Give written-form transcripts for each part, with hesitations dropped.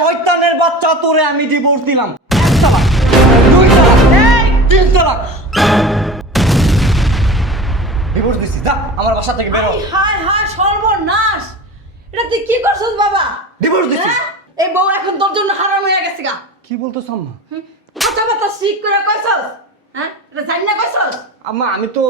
শয়তানের বাচ্চা, তোরে আমি ডিভোর্স দিলাম। 1 তালাক, 2 তালাক, 3 তালাক। ডিভোর্স দিছি, যা আমার বাসা থেকে বের হ। হায় হায় সর্বনাশ, এটা তুই কি করছিস বাবা? ডিভোর্স দিছি। এই বউ এখন তোর জন্য হারাম হয়ে গেছে গা। কি বলতো আম্মা? কথা কথা শিখ করে কইছস? এটা জানি না কইছস? আম্মা আমি তো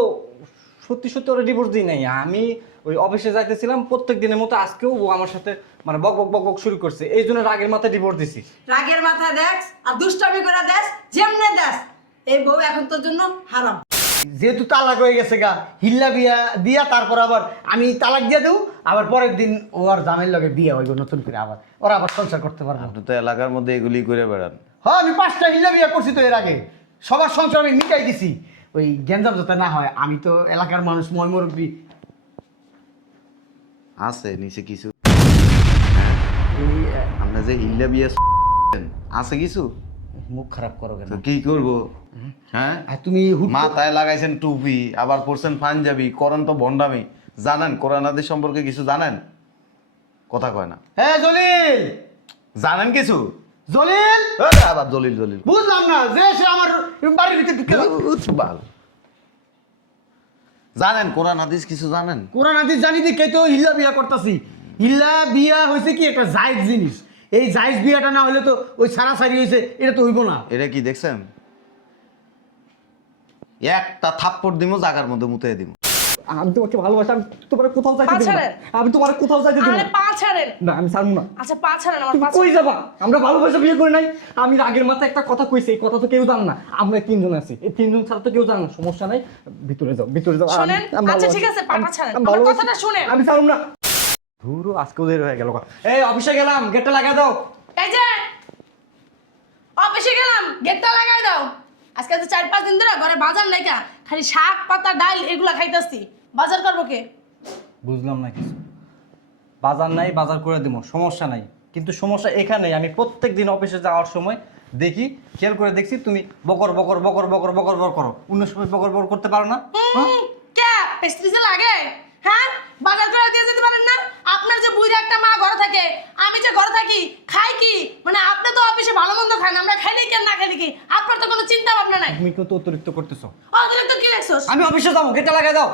সত্যি সত্যি ওরে ডিভোর্স দিই নাই। আমি ওই অফিসে যাইতেছিলাম প্রত্যেক দিনের মতো, আজকেও ও আমার সাথে মানে বক বক বক বক শুরু করছে, এই জন্য রাগের মাথায় ডিভোর্স দিছি। রাগের মাথায় দেখ আর দুষ্টামি করে দেখ, যেমনে দেখ এই বউ এখন তোর জন্য হারাম। যেহেতু তালাক হয়ে গেছে গা, হিল্লা বিয়া দিয়া তারপর আবার আমি তালাক দিয়ে দেবো, আবার পরের দিন ও আর জামের লগে বিয়ে হইব নতুন করে, আবার ওরা আবার সংসার করতে পারবে। আপনি তো এলাকার মধ্যে এগুলি করে বেড়ান। হ্যাঁ আমি 5টা হিল্লা বিয়া করছি তো এর আগে, সবার সংসার আমি মিটাই দিছি। ওই গ্যাঞ্জাম যাতে না হয়, আমি তো এলাকার মানুষ, ময়মরব্বী। আছে নিচে কিছু এই আপনার যে হিল্লা বিয়ে আছে কিছু? মুখ খারাপ করো কেন? তো কি করবো? হ্যাঁ আর তুমি মাথায় লাগাইছেন টুপি, আবার পরছেন পাঞ্জাবি, করেন তো ভণ্ডামি। জানেন কোরআন হাদিস সম্পর্কে কিছু জানেন? কথা কয় না। হ্যাঁ জলিল, জানেন কিছু? জলিল আবার দলিল দলিল বুঝলাম না যে সে আমার বাড়ির ভিতরে ঢুকে ভালো। জানেন কোরআন হাদিস কিছু জানেন? কোরআন হাদিস জানি দেখে তো হিল্লা বিয়া করতেছি। হিল্লা বিয়া হয়েছে কি একটা জায়েজ জিনিস, এই জায়েজ বিয়াটা না হলে তো ওই সারাসারি হয়েছে, এটা তো হইব না। এটা কি দেখছেন? একটা থাপ্পড় দিব, জায়গার মধ্যে মুতে দিব। আমি তোমাকে ভালোবাসি, আমি তোমার কোথাও যাইতে দিব না। আমি তোমার কোথাও যাইতে দিব আরে না। পা ছাড়েন। না আমি ছাড়বো না। আচ্ছা পা ছাড়েন, আমার তুমি পা কই ছাড়েন। যাবা? আমরা ভালোবাসা বিয়ে করি নাই। আমি রাগের মাথায় একটা কথা কইছি, এই কথা তো কেউ জানে না। আমরা 3 জন আছি, এই 3 জন ছাড়া তো কেউ জানে না। সমস্যা নাই, ভিতরে যাও, ভিতরে যাও। শুনেন, আমি আচ্ছা ভালোবাসি। ঠিক আছে পাটা ছাড়েন, আমি আমার ভালোবাসি। কথাটা শুনেন। আমি ছাড়ব না। ধুরু আজকেও দেরি হয়ে গেল। এই অফিসে গেলাম, গেটটা লাগা দাও। এই যে অফিসে গেলাম, গেটটা লাগাই দাও। আজকে তো 4-5 দিন ধরে ঘরে বাজার নাই কা, খালি শাক পাতা ডাল এগুলা খাইতাছি। বাজার করবো কে? বুঝলাম না কিছু। বাজার নাই, বাজার করে দিব, সমস্যা নাই। কিন্তু সমস্যা এখানেই, আমি প্রত্যেক দিন অফিসে যাওয়ার সময় দেখি, খেয়াল করে দেখছি তুমি বকর বকর বকর বকর বকর বকর করো। অন্য সময় বকর বকর করতে পারো না? কে পেস্ট্রি যে লাগে? হ্যাঁ বাজার করে দিয়ে যেতে পারেন না? আপনার যে বুইরা একটা মা ঘরে থাকে, আমি যে ঘরে থাকি, খাই কি? মানে আপনি তো অফিসে ভালো মন্দ খান, আমরা খাইলে কি আর না খাইলে কি? আপনার তো কোনো চিন্তা ভাবনা নাই। তুমি কিন্তু অতিরিক্ত করতেছো। অতিরিক্ত কি দেখছস? আমি অফিসে যাবো, গেটটা লাগাই দাও।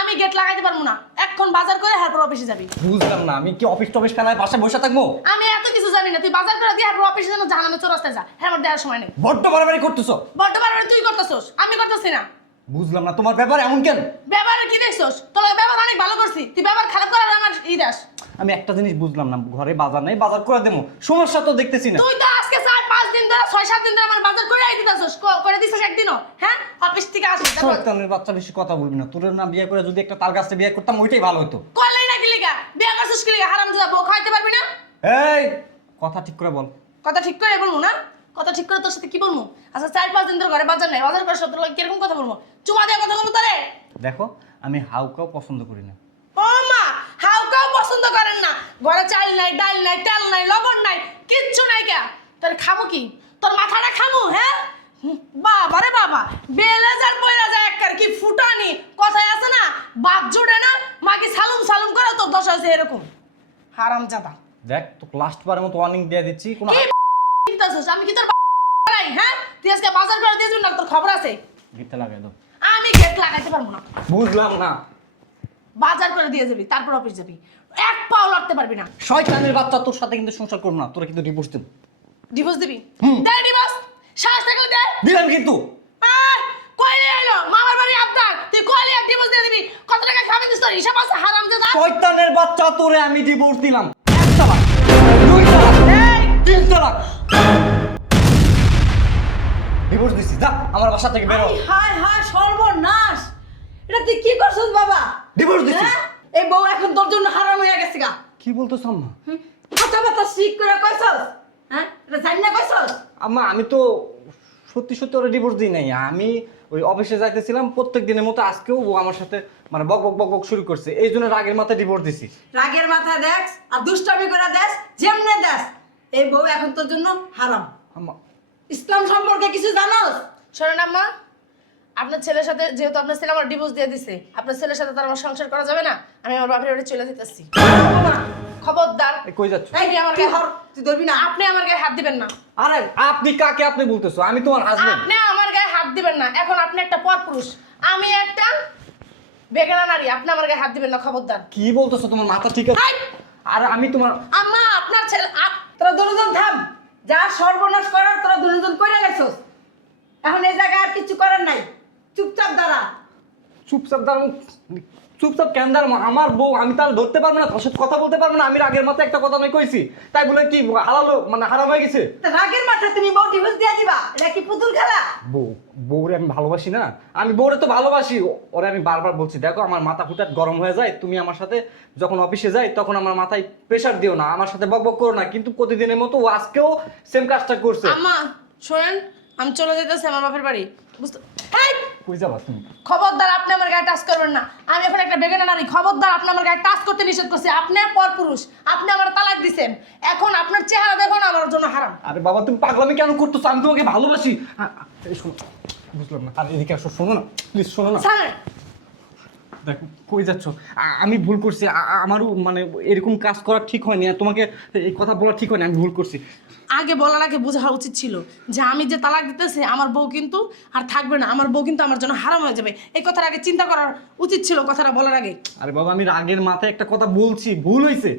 আমি গেট লাগাইতে পারবো না, এখন বাজার করে তারপর অফিসে যাবি। বুঝলাম না, আমি কি অফিস টফিস ফেলায় বাসায় বসে থাকবো? আমি এত কিছু জানি না, তুই বাজার করে দিয়ে তারপর অফিসে যেন জাহান্নামে চৌরাস্তায় যা। হ্যাঁ আমার দেওয়ার সময় নেই। বড্ড বাড়াবাড়ি করতেছো। বড্ড বারবার তুই করতেছস, আমি করতেছি না। বুঝলাম না তোমার ব্যাপার এমন কেন? ব্যবহারে কি দেখছস? তোর ব্যবহার অনেক ভালো করছি, তুই ব্যবহার খারাপ করার আমার ইদাস। আমি একটা জিনিস বুঝলাম না, ঘরে বাজার নাই, বাজার করে দেবো, সমস্যা তো দেখতেছি না। তুই তো আজকে 4-5 দিন ধরে 6-7 দিন ধরে আমার বাজার করে আই দিতাছস, করে দিছিস একদিনও? হ্যাঁ অফিস থেকে আসিস তারপর শয়তানের বাচ্চা, বেশি কথা বলবি না। তোর না বিয়ে করে যদি একটা তাল গাছে বিয়ে করতাম, ওইটাই ভালো হতো। কইলাই না কি লিগা? বিয়া করছিস কি লিগা? হারামজাদা বউ খাইতে পারবি না? এই কথা ঠিক করে বল। কথা ঠিক করে বলবো না? কথা ঠিক করে তোর সাথে কি বলবো? আচ্ছা 4-5 দিন ধরে ঘরে বাজার নাই, বাজার করে সত্য লাগে কিরকম কথা বলবো? চুমা দিয়ে কথা বলবো তারে? দেখো আমি হাউকাও পছন্দ করি না। ও মা, হাউকাও পছন্দ করেন না? ঘরে চাল নাই, ডাল নাই, তেল নাই, লবণ নাই, কিচ্ছু নাই কা? তোর খামু কি? তোর মাথাটা খামু? হ্যাঁ বাবা রে বাবা, বেলেজার পয়রা যায় একবার কি ফুটানি। কথায় আছে না, বাপ জোড়ে না মাকে সালুম সালুম করে, তোর দশা হয়েছে এরকম। হারামজাদা। দেখ তো লাস্ট বারের মতো ওয়ার্নিং দিয়ে দিচ্ছি, কোনো কি দিতাছস? আমি কি তোর নাই? হ্যাঁ তুই আজকে বাজার করে দিয়েছিস না? তোর খবর আছে? গিটটা লাগাই দাও। আমি গেট লাগাইতে পারবো না। বুঝলাম না। বাজার করে দিয়ে যাবি, তারপর অফিস যাবি, এক পাও লড়তে পারবি না। শয়তানের বাচ্চা, তোর সাথে কিন্তু সংসার করবো না, তোরা কিন্তু ডিভোর্স দেব। ডিভোর্স দিবি? দে ডিভোর্স, সাহস থাকলে দে। দিলাম কিন্তু। কইলে আইলো মামার বাড়ি আপনার, তুই কইলে আর ডিভোর্স দিয়ে দিবি? কত টাকা খাবেন তোর হিসাব আছে? হারামজাদা শয়তানের বাচ্চা, তোরে আমি ডিভোর্স দিলাম। 1 তালাক, 2 তালাক, 3 তালাক। ডিভোর্স দিছি, যা আমার বাসা থেকে বের হ। হায় হায় সর্বনাশ, এটা তুই কি করছিস বাবা? ডিভোর্স দিছি। এই বউ এখন তোর জন্য হারাম হয়ে গেছে গা। কি বলতো আম্মা? কথা কথা শিখ করে কইছস? এটা জানি না কইছস? আম্মা আমি তো সত্যি সত্যি ওরে ডিভোর্স দিই নাই। আমি ওই অফিসে যাইতেছিলাম প্রত্যেক দিনের মতো, আজকেও ও আমার সাথে মানে বক বক বক বক শুরু করছে, এই জন্য রাগের মাথায় ডিভোর্স দিছি। রাগের মাথায় দেখ আর দুষ্টামি করে দেখ, যেমনে দেখ এই বউ এখন তোর জন্য হারাম। আম্মা ইসলাম সম্পর্কে কিছু জানোস? শোনেন আম্মা, আপনার ছেলের সাথে যেহেতু আপনার ছেলে আমার ডিভোর্স দিয়ে দিছে, আপনার ছেলের সাথে তো আমার সংসার করা যাবে না। আমি আমার বাপের বাড়ি চলে যেতেছি। খবরদার। এই কই যাচ্ছ? এই আমার গায়ে হাত তুই ধরবি না। আপনি আমার গায়ে হাত দিবেন না। আরে আপনি কাকে আপনি বলতেছো? আমি তোমার হাজবেন্ড। আপনি আমার গায়ে হাত দিবেন না। এখন আপনি একটা পরপুরুষ, আমি একটা বেগানা নারী। আপনি আমার গায়ে হাত দিবেন না, খবরদার। কি বলতেছো? তোমার মাথা ঠিক আছে? এই! আর আমি তোমার আম্মা আপনার ছেলে তোরা দুজন থাম, যা সর্বনাশ করার তোরা দুজন কইরা গেছস। এখন এই জায়গায় আর কিছু করার নাই, চুপচাপ দাঁড়া। চুপচাপ দাঁড়ানো। চুপচাপ কেন দাঁড়াবো? আমার বউ, আমি তাহলে ধরতে পারবো না, তোর সাথে কথা বলতে পারবো না? আমি আগের মাথায় একটা কথা আমি কইছি, তাই বলে কি হারালো, মানে হারাম হয়ে গেছে? তা রাগের মাথায় তুমি বউ ডিভোর্স দিয়ে দিবা? এটা কি পুতুল খেলা? বউরে আমি ভালোবাসি না? আমি বউরে তো ভালোবাসি। ওরে আমি বারবার বলছি, দেখো আমার মাথা হুটাট গরম হয়ে যায়, তুমি আমার সাথে যখন অফিসে যাই তখন আমার মাথায় প্রেশার দিও না, আমার সাথে বকবক করো না। কিন্তু প্রতিদিনের মতো ও আজকেও সেম কাজটা করছে। আম্মা শোনেন, আমি চলে যেতেছি আমার বাপের বাড়ি। বুঝতে এই! কই যাবা তুমি? খবরদার, আপনি আমার গায়ে টাচ করবেন না। আমি এখন একটা বেগানা নারী। খবরদার, আপনি আমার গায়ে টাচ করতে নিষেধ করছি। আপনি পরপুরুষ, আপনি আমার তালাক দিছেন। এখন আপনার চেহারা দেখুন আমার জন্য হারাম। আরে বাবা, তুমি পাগলামি কেন করতেছো? আমি তোমাকে ভালোবাসি। এই শোনো, বুঝলাম না। আর এদিকে আসো, শোনো না প্লিজ, শোনো না। ছাড়েন। দেখো কই যাচ্ছ? আমি ভুল করছি। আমারও মানে এরকম কাজ করা ঠিক হয়নি, আর তোমাকে এই কথা বলা ঠিক হয়নি। আমি ভুল করছি। আগে বলার আগে বোঝা উচিত ছিল যে আমি যে তালাক দিতেছি আমার বউ কিন্তু আর থাকবে না, আমার বউ কিন্তু আমার জন্য হারাম হয়ে যাবে। এই কথার আগে চিন্তা করার উচিত ছিল, কথাটা বলার আগে। আরে বাবা, আমি রাগের মাথায় একটা কথা বলছি, ভুল হয়েছে।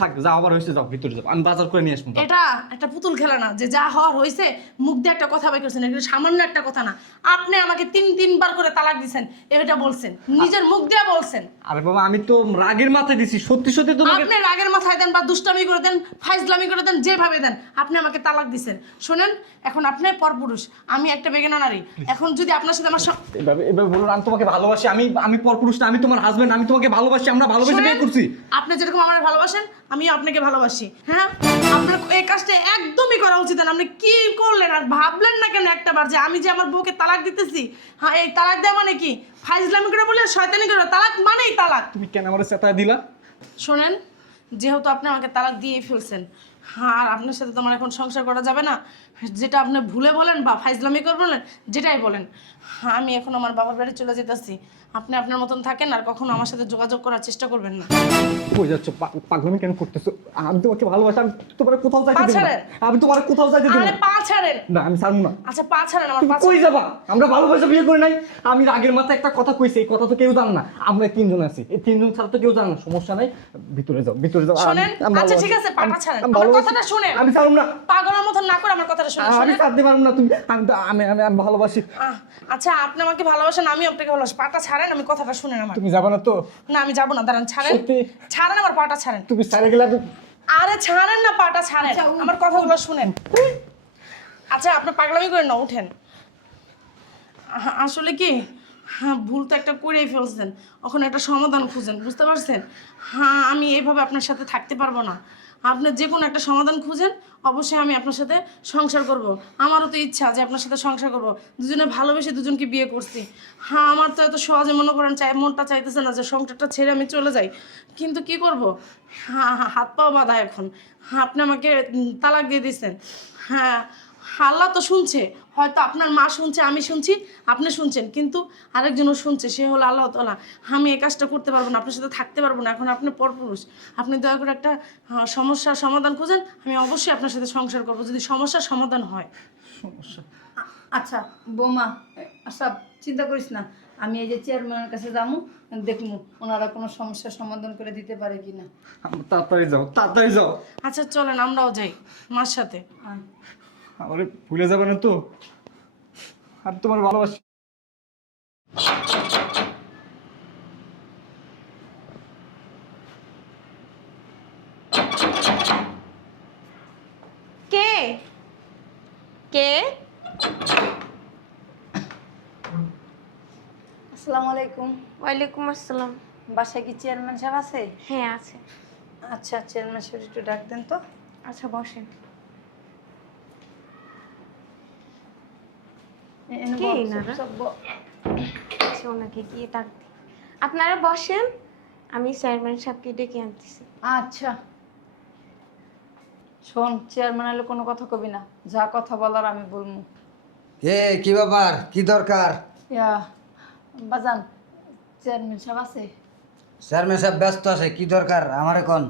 থাক, যাও, আবার হয়েছে, যাও ভিতরে যাও, আমি বাজার করে নিয়ে আসবো। যাও। এটা একটা পুতুল খেলা না যে যা হওয়ার হয়েছে মুখ দিয়ে একটা কথা বের করছেন, এটা সামান্য একটা কথা না। আপনি আমাকে তিনবার করে তালাক দিছেন, এটা বলছেন, নিজের মুখ দিয়ে বলছেন। আরে বাবা, আমি তো রাগের মাথায় দিছি, সত্যি সত্যি তোমাকে। আপনি রাগের মাথায় দেন বা দুষ্টামি করে দেন, ফাইজলামি করে দেন, যেভাবে দেন, আপনি আমাকে তালাক দিছেন। শোনেন, এখন আপনি পরপুরুষ, আমি একটা বেগানা নারী। এখন যদি আপনার সাথে আমার এভাবে এভাবে বলুন, আমি তোমাকে ভালোবাসি। আমি পরপুরুষ না, আমি তোমার হাজবেন্ড। আমি তোমাকে ভালোবাসি, আমরা ভালোবেসে বিয়ে করছি। আপনি যেরকম আমার ভালোবাসেন আমিও আপনাকে ভালোবাসি। হ্যাঁ, আপনার এই কাজটা একদমই করা উচিত না। আপনি কি করলেন আর ভাবলেন না কেন একটাবার যে আমি যে আমার বউকে তালাক দিতেছি? হ্যাঁ, এই তালাক দেওয়া মানে কি? ফাইজলামি করে বলে, শয়তানি করে। তালাক মানেই তালাক। তুমি কেন আমার চেতায় দিলা? শোনেন, যেহেতু আপনি আমাকে তালাক দিয়ে ফেলছেন, হ্যাঁ, আর আপনার সাথে তো আমার এখন সংসার করা যাবে না। যেটা আপনি ভুলে বলেন বা ফাইজলামি করে বলেন, যেটাই বলেন, হ্যাঁ, আমি এখন আমার বাবার বাড়ি চলে যেতেছি। আপনি আপনার মতন থাকেন, আর কখনো আমার সাথে যোগাযোগ করার চেষ্টা করবেন না। কই যাচ্ছ? পাগলামি কেন করতেছো? আমি তোমাকে ভালোবাসি, আমি তোমার কোথাও যাইতে পা দেব না। ছাড়েন। আমি তোমার কোথাও যাইতে দেব আরে না। পা ছাড়েন। না, আমি ছাড়বো না। আচ্ছা, পা ছাড়েন আমার তুমি পা কই ছাড়েন। যাবা? আমরা ভালোবাসা বিয়ে করি নাই। আমি রাগের মাথায় একটা কথা কইছি, এই কথা তো কেউ জানে না। আমরা তিনজন আছি, এই তিনজন ছাড়া তো কেউ জানে না। সমস্যা নাই, ভিতরে যাও, ভিতরে যাও। শোনেন, আমি আচ্ছা ভালোবাসি। ঠিক আছে, পাটা ছাড়েন। আমি আমার ভালোবাসি। কথাটা শুনেন। আমি ছাড়ব না। পাগলের মতন না করে আমার কথাটা শুনেন। আমি শোনেন, ছাড়তে পারবো না। তুমি আমি আমি আমি ভালোবাসি। আচ্ছা, আপনি আমাকে ভালোবাসেন, আমি আপনাকে ভালোবাসি। পাটা ছাড়েন, আমি কথাটা শুনেন আমার। তুমি যাবা না তো? না, আমি যাবো না, দাঁড়ান, ছাড়েন। সত্যি? ছাড়েন, আমার পাটা ছাড়েন। তুমি ছাড়ে গেলে আরে ছাড়েন না, পাটা ছাড়েন, আমার কথাগুলো শুনেন। আচ্ছা, আপনি পাগলামি করেন না, উঠেন। আসলে কি, হ্যাঁ, ভুল তো একটা করেই ফেলছেন, ওখানে একটা সমাধান খুঁজেন, বুঝতে পারছেন? হ্যাঁ, আমি এইভাবে আপনার সাথে থাকতে পারবো না। আপনি যে কোনো একটা সমাধান খুঁজেন, অবশ্যই আমি আপনার সাথে সংসার করব। আমারও তো ইচ্ছা যে আপনার সাথে সংসার করব। দুজনে ভালোবেসে দুজনকে বিয়ে করছি। হ্যাঁ, আমার তো এত সহজে মনে করেন মনটা চাইতেছে না যে সংসারটা ছেড়ে আমি চলে যাই। কিন্তু কি করব? হ্যাঁ, হাত পাও বাঁধা এখন। হ্যাঁ, আপনি আমাকে তালাক দিয়ে দিয়েছেন। হ্যাঁ, আল্লাহ তো শুনছে, হয়তো আপনার মা শুনছে, আমি শুনছি, আপনি শুনছেন, কিন্তু আরেকজনও শুনছে, সে হলো আল্লাহ তাআলা। আমি এই কাজটা করতে পারবো না, আপনার সাথে থাকতে পারবো না। এখন আপনি পরপুরুষ, আপনি দয়া করে একটা সমস্যার সমাধান খুঁজেন। আমি অবশ্যই আপনার সাথে সংসার করবো যদি সমস্যার সমাধান হয়। সমস্যা। আচ্ছা বৌমা, আচ্ছা চিন্তা করিস না, আমি এই যে চেয়ারম্যানের কাছে যাবো, দেখবো ওনারা কোনো সমস্যার সমাধান করে দিতে পারে কিনা। তাড়াতাড়ি যাও, তাড়াতাড়ি যাও। আচ্ছা চলেন, আমরাও যাই মার সাথে। আমারে ভুলে যাবে না তো? আর তোমার ভালোবাসি। কে কে? আসসালামু আলাইকুম। ওয়ালাইকুম আসসালাম। বাসায় কি চেয়ারম্যান সাহেব আছে? হ্যাঁ আছে। আচ্ছা, চেয়ারম্যান সাহেব একটু ডাক দেন তো। আচ্ছা বসেন। এনে কে বস, এনারা? সব আচ্ছা ওনাকে গিয়ে ডাক দিই। আপনারা বসেন, আমি চেয়ারম্যান সাহেবকে ডেকে আনতেছি। আচ্ছা শোন, চেয়ারম্যান এলে কোনো কথা কবি না, যা কথা বলার আমি বলবো। কি ব্যাপার, কি দরকার? ইয়া বাজান, চেয়ারম্যান সাহেব আছে? চেয়ারম্যান সাহেব ব্যস্ত আছে, কি দরকার আমারে কোন?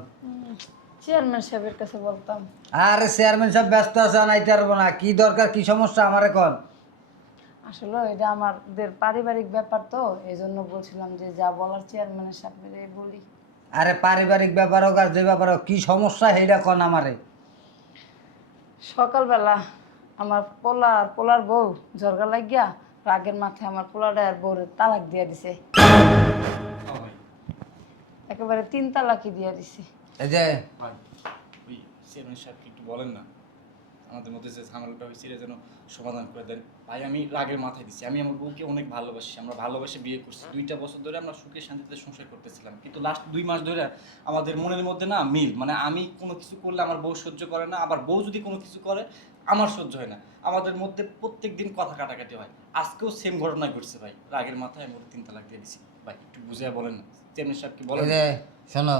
চেয়ারম্যান সাহেবের কাছে বলতাম। আরে চেয়ারম্যান সাহেব ব্যস্ত আছে, আনাইতে পারবো না। কি দরকার, কি সমস্যা আমার এখন? আসলে এটা আমাদের পারিবারিক ব্যাপার তো, এই জন্য বলছিলাম যে যা বলার চেয়ারম্যানের সামনে বলি। আরে পারিবারিক ব্যাপার হোক আর যে ব্যাপার হোক, কি সমস্যা সেইটা কন আমারে। সকালবেলা আমার পোলার বউ ঝরগা লাগিয়া রাগের মাথায় আমার পোলাটা আর বউরে তালাক দিয়া দিছে, একেবারে 3 তালাকই দিয়া দিছে। এই যে ভাই ওই চেয়ারম্যান সাহেবকে একটু বলেন না, আমাদের মধ্যে যে ঝামেলাটা হয়েছে এটা যেন সমাধান করে দেন। ভাই আমি রাগের মাথায় দিচ্ছি, আমি আমার বউকে অনেক ভালোবাসি, আমরা ভালোবাসে বিয়ে করছি, 2টা বছর ধরে আমরা সুখে শান্তিতে সংসার করতেছিলাম, কিন্তু লাস্ট 2 মাস ধরে আমাদের মনের মধ্যে না মিল, মানে আমি কোনো কিছু করলে আমার বউ সহ্য করে না, আবার বউ যদি কোনো কিছু করে আমার সহ্য হয় না, আমাদের মধ্যে প্রত্যেক দিন কথা কাটাকাটি হয়। আজকেও সেম ঘটনা ঘটছে ভাই, রাগের মাথায় আমি ওর 3 তালাক দিয়ে দিছি। ভাই একটু বুঝিয়ে বলেন না, চেয়ারম্যান সাহেবকে বলেন। এই যে শোনো,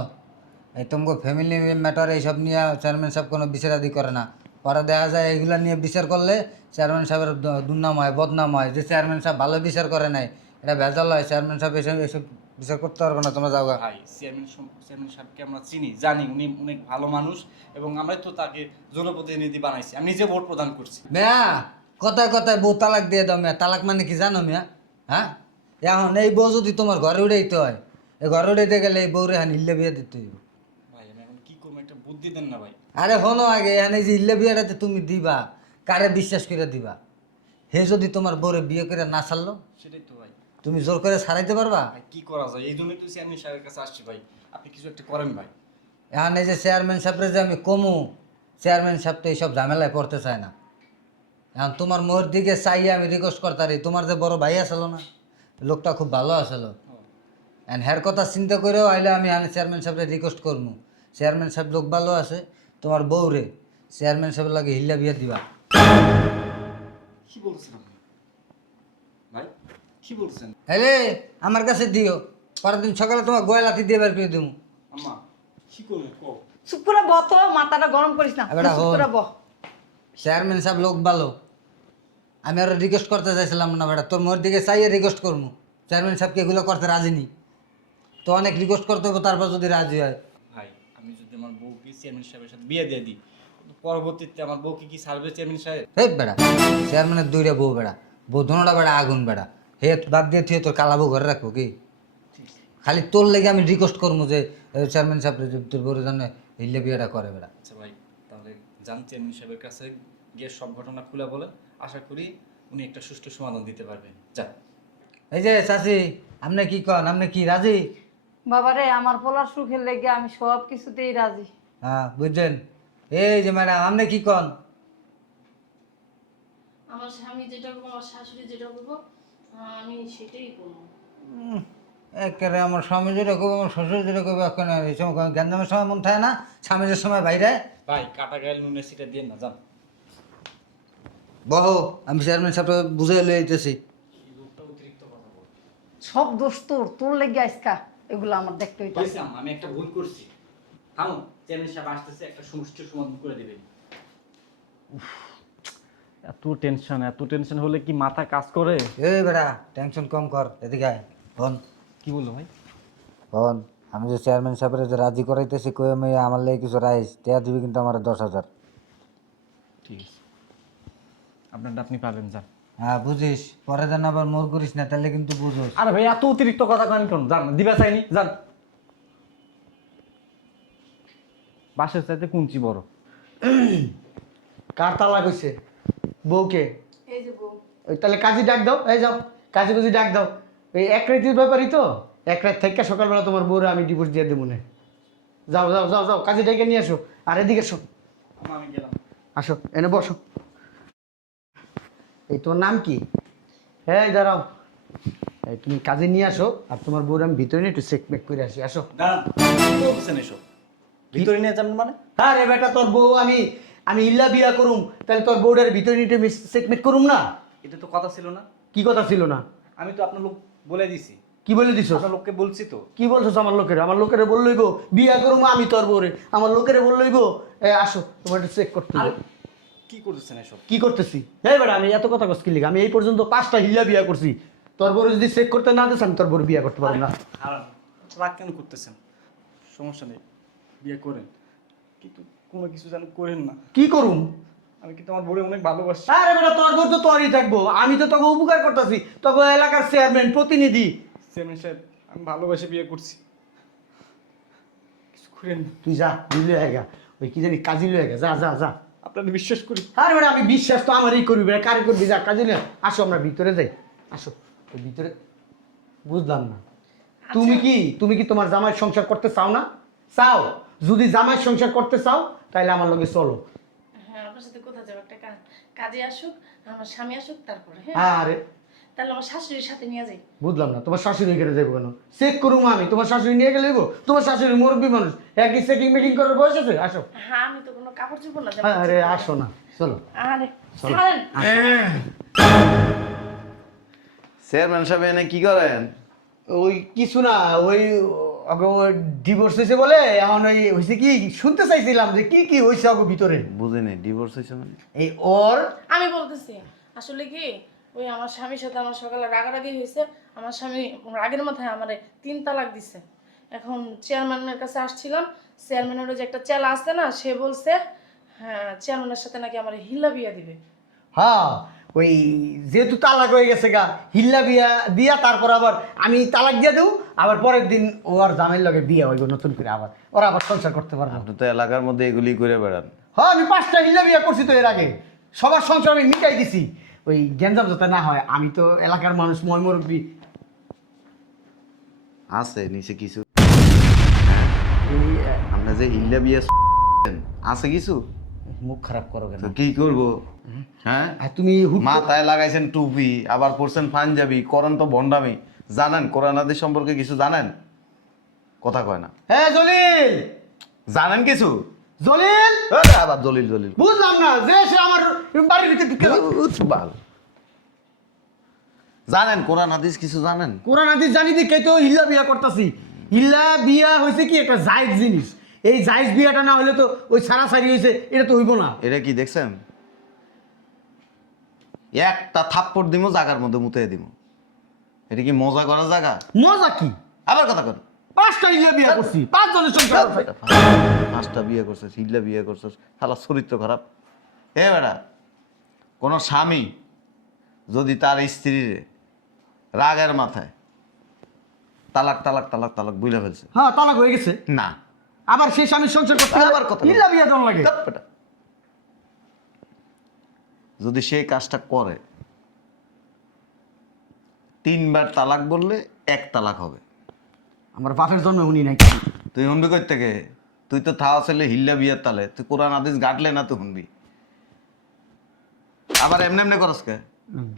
এই তোমাকে ফ্যামিলি ম্যাটার এইসব নিয়ে চেয়ারম্যান সাহেব কোনো বিচারাদি করে না। পরে দেখা যায় এইগুলা নিয়ে বিচার করলে চেয়ারম্যান সাহেবের দুর্নাম হয়, বদনাম হয়, যে চেয়ারম্যান সাহেব ভালো বিচার করে নাই, এটা ভেজাল হয়। চেয়ারম্যান সাহেব এসব বিচার করতে পারবো না, তোমরা যাও গা। ভাই চেয়ারম্যান সাহেবকে আমরা চিনি, জানি উনি অনেক ভালো মানুষ, এবং আমরা তো তাকে জনপ্রতিনিধি বানাইছি, আমি নিজে ভোট প্রদান করছি। মিয়া কথায় কথায় বউ তালাক দিয়ে দাও মিয়া। তালাক মানে কি জানো মিয়া? হ্যাঁ, এখন এই বউ যদি তোমার ঘরে উড়াইতে হয়, এই ঘরে উড়াইতে গেলে এই বউরে এখন ইল্লে বিয়ে দিতে হইব। ভাই আমি এখন কি করবো, একটা বুদ্ধি দেন না ভাই। আরে হনো আগে, এখানে যে ইল্লে বিয়েটাতে তুমি দিবা, কারে বিশ্বাস করে দিবা? হে যদি তোমার বউরে বিয়ে করে না ছাড়লো, সেটাই তো ভাই। তুমি জোর করে ছাড়াইতে পারবা? ভাই কি করা যায়, এই জন্যই তো চেয়ারম্যান সাহেবের কাছে আসছি ভাই, আপনি কিছু একটা করেন ভাই। এখন এই যে চেয়ারম্যান সাহেবরে যে আমি কমু, চেয়ারম্যান সাহেব তো এইসব ঝামেলায় পড়তে চায় না। এখন তোমার মোর দিকে চাইয়ে আমি রিকোয়েস্ট করতারি, তোমার যে বড় ভাই আসলো না, লোকটা খুব ভালো আসলো, এন্ড হের কথা চিন্তা করেও আইলে আমি চেয়ারম্যান সাহেবরে রিকোয়েস্ট করবো, চেয়ারম্যান সাহেব লোক ভালো আছে, তোমার বউরে চেয়ারম্যান সাহেবের লাগে হিল্লা বিয়ে দিবা। কি বলছেন আপনি ভাই, কি বলছেন? হেলে আমার কাছে দিও, পরের দিন সকালে তোমার গোয়ালাতি দিয়ে বের করে দেবো। আম্মা কি করবেন কো? চুপ করে বহ তো, মাথাটা গরম করিস না, এবার চুপ হন। করে বহ। চেয়ারম্যান সাহেব লোক ভালো, আমি আরো রিকোয়েস্ট করতে চাইছিলাম না বেটা, তোর মোর দিকে চাইয়ে রিকোয়েস্ট করবো। চেয়ারম্যান সাহেবকে এগুলো করতে রাজি নি, তো অনেক রিকোয়েস্ট করতে হবে, তারপর যদি রাজি হয়। ভাই আমি যদি আমার বউকে চেয়ারম্যান সাহেবের সাথে বিয়ে দিয়ে দিই, পরবর্তীতে আমার বউকে কি ছাড়বে চেয়ারম্যান সাহেব? হে বেড়া, চেয়ারম্যানের 2টা বউ বেড়া, বউ দোনোটা বেড়া আগুন বেড়া, হে বাদ দিয়ে তুই তোর কালা বউ ঘরে রাখবো কি? খালি তোর লেগে আমি রিকোয়েস্ট করবো যে চেয়ারম্যান সাহেব তোর বউর জন্য হিল্লে বিয়েটা করে বেড়া। আচ্ছা ভাই, তাহলে যান চেয়ারম্যান সাহেবের কাছে গিয়ে সব ঘটনা খুলে বলে, আশা করি উনি একটা সুষ্ঠু সমাধান দিতে পারবেন। যান। এই যে চাচি, আপনি কি কন, আপনি কি রাজি? বাবারে, আমার পোলার সুখের লেগে আমি সব কিছুতেই রাজি। হ্যাঁ বুঝছেন। এই যে ম্যাডাম, আপনি কি কন? আমার স্বামী যেটা করবো, আমার শাশুড়ি যেটা করবো, আমি সেটাই করবো। একেবারে আমার স্বামী যেটা করবো, আমার শ্বশুর যেটা করবো, এখন এই সময় গ্যাঞ্জামের সময় মন থাকে না, স্বামীর সময় বাইরে। ভাই কাটা গায়ে নুনের সিটা দিয়ে না, যান। বহু আমি চেয়ারম্যান সাহেব বুঝে লয়ে যেতেছি। এই লোকটা অতিরিক্ত কথা বলে। সব দোষ তোর, তোর লেগে আজকা এগুলো আমার দেখতে হইতাছে। বলছিলাম আমি একটা ভুল করছি, থামো, চেয়ারম্যান সাহেব আসতেছে, একটা সুষ্ঠু সমাধান করে দেবেন। এত টেনশন হলে কি মাথা কাজ করে? এই বেটা টেনশন কম কর, এদিকে আয়। বল কি বললো ভাই? বল, আমি যে চেয়ারম্যান সাহেবের যে রাজি করাইতেছি, কই আমি আমার লেগে কিছু রাইস দেয়া দিবি, কিন্তু আমার 10,000। ঠিক আছে, আপনারটা আপনি পাবেন, যান। হ্যাঁ বুঝিস, পরে যেন আবার মোর করিস না, তাহলে কিন্তু বুঝোস। আরে ভাই এত অতিরিক্ত কথা কেন কেন? যান, দিবা চাইনি, যান। বাসের চাইতে কুঞ্চি বড়। কার তালাক হইছে? বউকে? এই যে বউ, ওই তাহলে কাজী ডাক দাও, এই যাও কাজী কুজি ডাক দাও। এই এক রাতের ব্যাপারই তো, এক রাত থেকে সকালবেলা তোমার বউরে আমি ডিভোর্স দিয়ে দেবো না। যাও যাও যাও যাও, কাজী ডেকে নিয়ে আসো। আর এদিকে এসো, আমি গেলাম। আসো এনে বসো। এই তোমার নাম কি? হ্যাঁ দাঁড়াও, এই তুমি কাজে নিয়ে আসো, আর তোমার বউরে আমি ভিতরে নিয়ে একটু চেক মেক করে আসি। আসো। দাঁড়ান, কি বলছেন এসব? ভিতরে নিয়ে যাবেন মানে? হ্যাঁ রে বেটা, তোর বউ আমি আমি ইল্লা বিয়া করুম, তাহলে তোর বউটার ভিতরে নিয়ে একটু চেক মেক করুম না? এটা তো কথা ছিল না। কি কথা ছিল না? আমি তো আপনার লোক বলে দিছি, কি বলে দিছো? আপনার লোককে বলছি তো। কি বলছো আমার লোকের? আমার লোকেরে বললইব বিয়া করুম আমি তোর বউরে, আমার লোকেরে বললইব আসো তোমার একটু চেক করতে হবে। কি করতেছেন এসব? কি করতেছি? হ্যাঁ বেটা, আমি এত কথা কস কি লিখা? আমি এই পর্যন্ত 5টা হিল্লা বিয়া করছি, তোর বউরে যদি চেক করতে না দিস আমি তোর বউরে বিয়া করতে পারবো না। রাগ কেন করতেছেন? সমস্যা নেই, বিয়ে করেন। কিন্তু কোনো কিছু যেন করেন না। কি করুম? আমি কিন্তু আমার বউরে অনেক ভালোবাসি। আরে বেটা, তোর বউ তো তোরই থাকবো, আমি তো তোকে উপকার করতেছি, তোকে এলাকার চেয়ারম্যান প্রতিনিধি। চেয়ারম্যান সাহেব, আমি ভালোবাসে বিয়ে করছি, কিছু করেন না। তুই যা, বুঝলি গা, ওই কি জানি কাজী লয়ে গা, যা যা যা। আপনাদের বিশ্বাস করি। আরে বেটা, আমি বিশ্বাস তো আমারই করবি বেটা, কারে করবি? যা কাজী লয়ে আসো, আমরা ভিতরে যাই, আসো। ওই ভিতরে বুঝলাম না, তুমি কি তোমার জামাই সংসার করতে চাও না? চাও? যদি জামাই সংসার করতে চাও তাহলে আমার লগে চলো। হ্যাঁ, আপনার সাথে কোথায় যাবো? একটা কাজে আসুক, আমার স্বামী আসুক, তারপরে হ্যাঁ আরে তাহলে আমার শাশুড়ির সাথে নিয়ে যাই। বুঝলাম না, তোমার শাশুড়ি কেটে যাবো কেন? চেক করুম আমি, তোমার শাশুড়ি নিয়ে গেলে যাবো? তোমার শাশুড়ি মুরব্বী মানুষ, একই চেকিং মেকিং করার বয়স আছে? আসো। হ্যাঁ, আমি তো কোনো কাপড় চোপড় না। আরে আসো না, চলো। আরে ছাড়েন। চেয়ারম্যান সাহেব এনে কি করেন? ওই কিছু না, ওই ডিভোর্স হয়েছে বলে এখন ওই হয়েছে কি শুনতে চাইছিলাম যে কি কি হয়েছে ওর ভিতরে। বুঝিনি, ডিভোর্স হয়েছে মানে? এই ওর আমি বলতেছি আসলে কি, ওই আমার স্বামীর সাথে আমার সকালে রাগারাগি হয়েছে। আমার স্বামী রাগের মাথায় আমারে 3 তালাক দিছে। এখন চেয়ারম্যানের কাছে আসছিলাম, চেয়ারম্যানের যে একটা চেলা আছে না, সে বলছে হ্যাঁ চেয়ারম্যানের সাথে নাকি আমার হিল্লা বিয়া দিবে। হ্যাঁ, ওই যেহেতু তালাক হয়ে গেছে গা, হিল্লা বিয়া দিয়া তারপর আবার আমি তালাক দিয়ে দেবো, আবার পরের দিন ও আর জামাইয়ের লগে বিয়া হইব নতুন করে, আবার ওরা আবার সংসার করতে পারবে। আপনি তো এলাকার মধ্যে এগুলি করে বেড়ান। হ্যাঁ, আমি 5টা হিল্লা বিয়া করছি তো এর আগে, সবার সংসার আমি মিটাই দিছি। ওই গ্যাঞ্জাম যাতে না হয়, আমি তো এলাকার মানুষ, মই মুরব্বী। আছে নিচে কিছু? এই আমরা যে হিল্লা বিয়ে আছে কিছু? মুখ খারাপ করো কেন? তো কি করবো? হ্যাঁ, আর তুমি মাথায় লাগাইছেন টুপি, আবার পরছেন পাঞ্জাবি, করেন তো ভণ্ডামি। জানেন কোরআন হাদিস সম্পর্কে কিছু জানেন? কথা কয় না। হ্যাঁ জলিল, জানেন কিছু? জলিল, আবার দলিল দলিল। বুঝলাম না যে সে আমার বাড়ির ভিতরে ঢুকে গেল। ভালো জানেন কোরআন হাদিস কিছু জানেন? কোরআন হাদিস জানি দেখে তো হিল্লা বিয়া করতেছি। হিল্লা বিয়া হয়েছে কি একটা জায়েজ জিনিস, এই জায়েজ বিয়াটা না হলে তো ওই সারাসারি হয়েছে, এটা তো হইব না। এটা কি দেখছেন? একটা থাপ্পড় দিব, জায়গার মধ্যে মুতে দিব। এটা কি মজা করার জায়গা? মজা কি? আবার কথা কর। 5টা হিল্লা বিয়া করছি, 5 জনের সংসার আছে। 5টা বিয়ে করছিস, হিল্লা বিয়ে করছিস, শালা চরিত্র খারাপ। এ বেটা, কোনো স্বামী যদি তার স্ত্রীর রাগের মাথায় তালাক তালাক তালাক তালাক বুঝলে ফেলছে, হ্যাঁ, তালাক হয়ে গেছে, না আবার সেই স্বামীর সংসার করতে আবার কথা বল। হিল্লা বিয়া দেওয়া লাগে। ধ্যাৎ বেটা। যদি সেই কাজটা করে, 3বার তালাক বললে 1 তালাক হবে। আমার বাপের জন্ম উনি নাই। তুই শুনবি কই থেকে? তুই তো থাওয়া ছেলে হিল্লা বিয়ার তালে, তুই কোরআন হাদিস গাটলে না তুই শুনবি। আবার এমনি এমনি করস কে?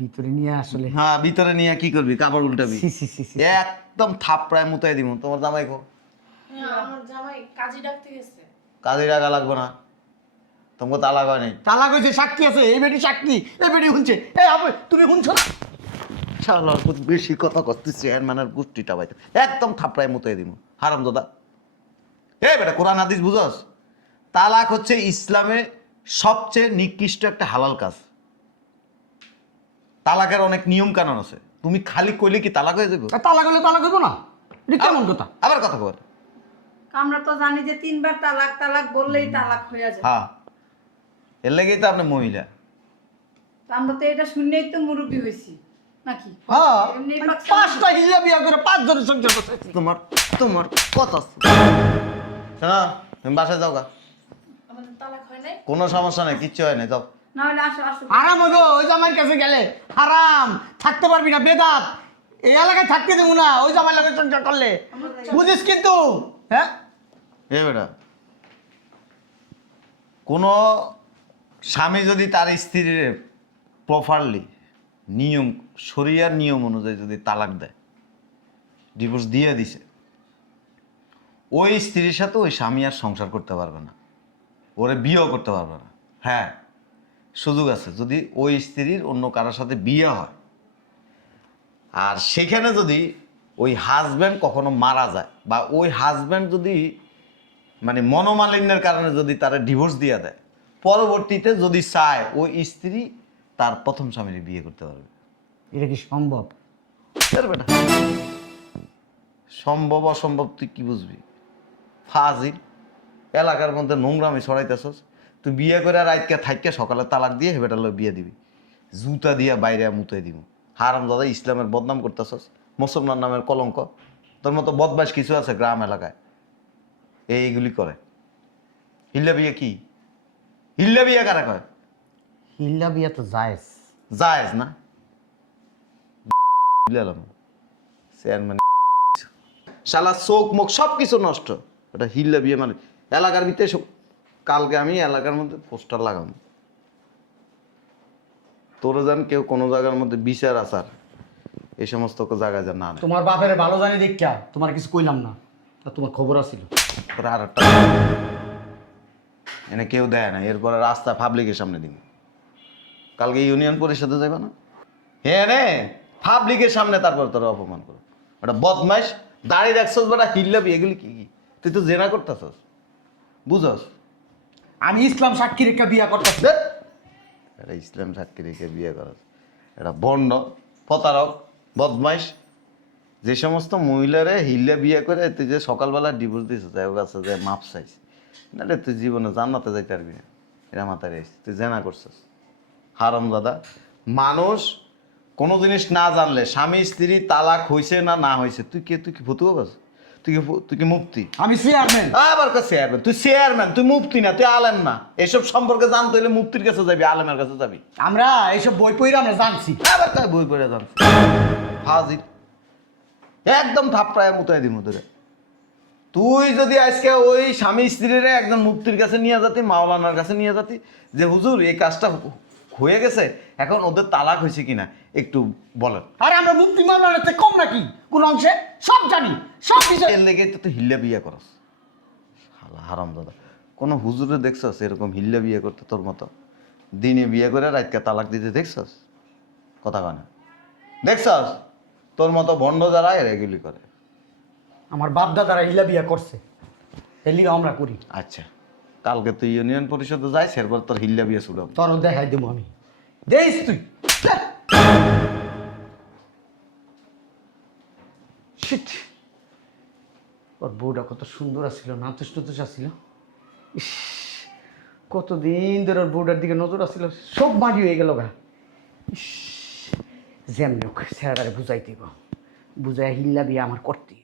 ভিতরে নিয়ে আসলে হ্যাঁ, ভিতরে নিয়ে কি করবি? কাপড় উল্টাবি। সি, সি, সি, সি। একদম থাপড়ায় মুতাই দিব। তোমার জামাই কো? হ্যাঁ, আমার জামাই কাজী ডাকতে গেছে। কাজে রাগা লাগবে না, তোমাকে তালাক হয় নাই। তালাক হয়েছে, সাক্ষী আছে, এই বেটি সাক্ষী, এই বেটি শুনছে। এই আবে, তুমি শুনছো না? শালার খুব বেশি কথা করতেছি, চেয়ারম্যানের গোষ্ঠীটা বাইতে একদম থাপড়ায় মুতাই দিব। হারামজাদা। এই বেটা, কোরআন হাদিস বুঝস? তালাক হচ্ছে ইসলামে সবচেয়ে নিকৃষ্ট একটা হালাল কাজ। তালাকের অনেক নিয়ম কানুন আছে। তুমি খালি কইলে কি তালাক হয়ে যাবে? তালাক হলে তালাক হইব না? এটা কেমন কথা? আবার কথা কর। আমরা তো জানি যে 3বার তালাক তালাক বললেই তালাক হয়ে যায়। হ্যাঁ, এর লেগেই তো আপনি মহিলা। তো আমরা তো এটা শুনেই তো মুরব্বী হয়েছি নাকি? হ্যাঁ, এমনি 5টা হিল্লা বিয়া করে 5 জনের সংসার করছে। তোমার তোমার কথা শোনা, তুমি বাসায় যাও গা। আমাদের তালাক হয় নাই। কোনো সমস্যা নেই, কিচ্ছু হয় না, যাও। না হলে আসো আসো। হারাম হইব, ওই জামাইয়ের কাছে গেলে হারাম, থাকতে পারবি না, বেদাত। এই এলাকায় থাকতে দেবো না ওই জামাই লাগে সংসার করলে, বুঝিস কিন্তু? হ্যাঁ, এ বেটা, কোনো স্বামী যদি তার স্ত্রীর প্রপারলি নিয়ম, শরিয়ার নিয়ম অনুযায়ী যদি তালাক দেয়, ডিভোর্স দিয়ে দিছে, ওই স্ত্রীর সাথে ওই স্বামী আর সংসার করতে পারবে না, ওরে বিয়েও করতে পারবে না। হ্যাঁ, সুযোগ আছে যদি ওই স্ত্রীর অন্য কারোর সাথে বিয়ে হয়, আর সেখানে যদি ওই হাজব্যান্ড কখনো মারা যায়, বা ওই হাজব্যান্ড যদি মানে মনোমালিন্যের কারণে যদি তারা ডিভোর্স দিয়ে দেয়, পরবর্তীতে যদি চায় ওই স্ত্রী তার প্রথম স্বামীর বিয়ে করতে পারবে। এটা কি সম্ভব? আরে বেটা, সম্ভব অসম্ভব তুই কি বুঝবি? ফাজিল। এলাকার মধ্যে নোংরামি ছড়াইতেছস। তুই বিয়ে করে রাতকে থাইকে সকালে তালাক দিয়ে হেবেটার লোক বিয়ে দিবি, জুতা দিয়ে বাইরে মুতাই দিব। হারাম দাদা ইসলামের বদনাম করতেছস, মুসলমান নামের কলঙ্ক। তোর মতো বদমাস কিছু আছে গ্রাম এলাকায়, এইগুলি করে। হিল্লা বিয়ে কি? হিল্লা বিয়ে কারা কয়? হিল্লা বিয়া তো জায়েজ। জায়েজ না? চেয়ারম্যান শালা চোখ মুখ সব কিছু নষ্ট। এটা হিল্লা বিয়ে মানে এলাকার ভিতরে সব। কালকে আমি এলাকার মধ্যে পোস্টার লাগাবো, তোর যেন কেউ কোনো জায়গার মধ্যে বিচার আচার এই সমস্ত জায়গায় যেন না নেয়। তোমার বাপের ভালো জানি দেখা তোমার কিছু কইলাম না, তা তোমার খবর আছিল। তোর আর একটা এনে কেউ দেয় না, এরপরে রাস্তা পাবলিকের সামনে দিব। কালকে ইউনিয়ন পরিষদে যাবে না? হ্যাঁ রে, পাবলিকের সামনে তারপর তোর অপমান করো। ওটা বদমাইশ, দাঁড়িয়ে রাখছস বেটা, হিল্লাবি এগুলি কি কি? তুই তো জেনা করতেছস, বুঝস? আমি ইসলাম সাক্ষী রেখা বিয়া করতেছি। এটা ইসলাম সাক্ষী রেখে বিয়ে করস, এটা বন্ড, প্রতারক, বদমাইশ। যে সমস্ত মহিলারে হিল্লা বিয়ে করে তুই যে সকালবেলা ডিভোর্স দিস, যাই হোক আছে যে মাপ চাইস না রে, তুই জীবনে জান্নাতে যাইতে পারবি না। এরা মাথায় রেস, তুই জেনা করছিস। হারাম দাদা, মানুষ কোনো জিনিস না জানলে, স্বামী স্ত্রী তালাক হয়েছে না না হয়েছে, তুই কি ফতুয়া বাস? তুই কি মুফতি? আমি চেয়ারম্যান। আবার চেয়ারম্যান? তুই চেয়ারম্যান, তুই মুফতি না, তুই আলেম না। এসব সম্পর্কে জানতে হলে মুফতির কাছে যাবি, আলেমের কাছে যাবি। আমরা এইসব বই পড়ে আমরা জানছি। আবার তাই বই পড়ে জানছি হাজির, একদম থাপড়ায় মুতাই দিব তোরে। তুই যদি আজকে ওই স্বামী স্ত্রীরে একজন মুফতির কাছে নিয়ে যাতি, মাওলানার কাছে নিয়ে যাতি, যে হুজুর এই কাজটা হয়ে গেছে, এখন ওদের তালাক হয়েছে কিনা একটু বলেন। আরে আমরা মুক্তি মামলার চেয়ে কম নাকি কোন অংশে? সব জানি, সব বিষয়। এর লেগে তো তুই হিল্লা বিয়ে করস। হারাম দাদা, কোনো হুজুরে দেখছস এরকম হিল্লা বিয়ে করতে? তোর মতো দিনে বিয়ে করে রাতকে তালাক দিতে দেখছস? কথা কয় না, দেখছস? তোর মতো ভণ্ড যারা এরা এগুলি করে। আমার বাপ দাদারা হিলা বিয়া করছে, এলি আমরা করি। আচ্ছা, কালকে তুই ইউনিয়ন পরিষদে যাইস, এরপর তোর হিল্লা বিয়ে শুরু হবে। তোরও দেখাই দেবো আমি। দেখিস তুই। Shit! ওর বউটা কত সুন্দর আসছিল, নাতুস টুতুস আসছিল। ইস, কতদিন ধরে ওর বউটার দিকে নজর আসছিল, সব মাটি হয়ে গেল গা। ইস, যেমনি হোক ছেড়াটারে বুঝাই দিব, বুঝাই হিল্লা বিয়ে আমার করতে।